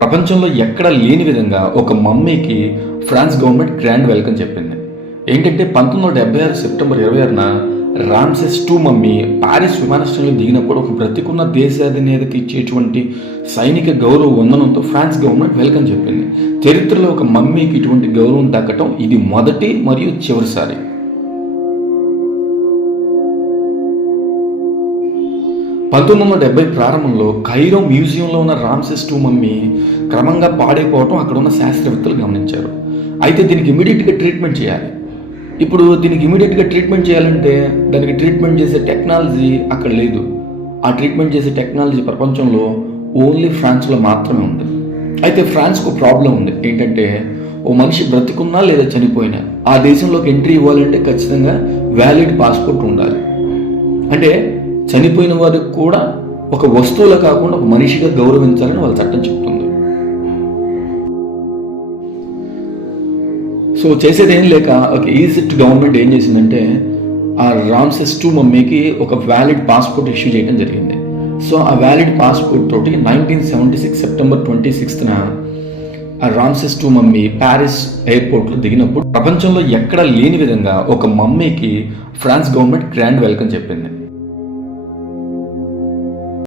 ప్రపంచంలో ఎక్కడా లేని విధంగా ఒక మమ్మీకి ఫ్రాన్స్ గవర్నమెంట్ గ్రాండ్ వెల్కమ్ చెప్పింది. ఏంటంటే 1976 సెప్టెంబర్ 26న రామ్సెస్ II మమ్మీ పారిస్ విమానాశ్రయంలో దిగినప్పుడు ఒక బ్రతికున్న దేశాధినేతకి ఇచ్చేటువంటి సైనిక గౌరవ వందనంతో ఫ్రాన్స్ గవర్నమెంట్ వెల్కమ్ చెప్పింది. చరిత్రలో ఒక మమ్మీకి ఇటువంటి గౌరవం దక్కటం ఇది మొదటి మరియు చివరిసారి. 1970 ప్రారంభంలో కైరో మ్యూజియంలో ఉన్న రామ్సెస్ II మమ్మీ క్రమంగా పాడైపోవటం అక్కడ ఉన్న శాస్త్రవేత్తలు గమనించారు. అయితే దీనికి ఇమీడియట్గా ట్రీట్మెంట్ చేయాలి. ఇప్పుడు దీనికి ఇమీడియట్గా ట్రీట్మెంట్ చేయాలంటే దానికి ట్రీట్మెంట్ చేసే టెక్నాలజీ అక్కడ లేదు. ఆ ట్రీట్మెంట్ చేసే టెక్నాలజీ ప్రపంచంలో ఓన్లీ ఫ్రాన్స్లో మాత్రమే ఉంది. అయితే ఫ్రాన్స్కు ప్రాబ్లం ఉంది. ఏంటంటే ఓ మనిషి బ్రతికున్నా లేదా చనిపోయినా ఆ దేశంలోకి ఎంట్రీ ఇవ్వాలంటే ఖచ్చితంగా వ్యాలిడ్ పాస్పోర్ట్ ఉండాలి. అంటే చనిపోయిన వారికి కూడా ఒక వస్తువులా కాకుండా ఒక మనిషిగా గౌరవించాలని వాళ్ళ చట్టం చెప్తుంది. సో చేసేది ఏం లేక ఒక ఈజిప్ట్ గవర్నమెంట్ ఏం చేసిందంటే ఆ రామ్సెస్ II మమ్మీకి ఒక వ్యాలిడ్ పాస్పోర్ట్ ఇష్యూ చేయడం జరిగింది. సో ఆ వ్యాలిడ్ పాస్పోర్ట్ తోటి 1976 సెప్టెంబర్ 26న ఆ రామ్సెస్ II మమ్మీ ప్యారిస్ ఎయిర్పోర్ట్లో దిగినప్పుడు ప్రపంచంలో ఎక్కడా లేని విధంగా ఒక మమ్మీకి ఫ్రాన్స్ గవర్నమెంట్ గ్రాండ్ వెల్కమ్ చెప్పింది.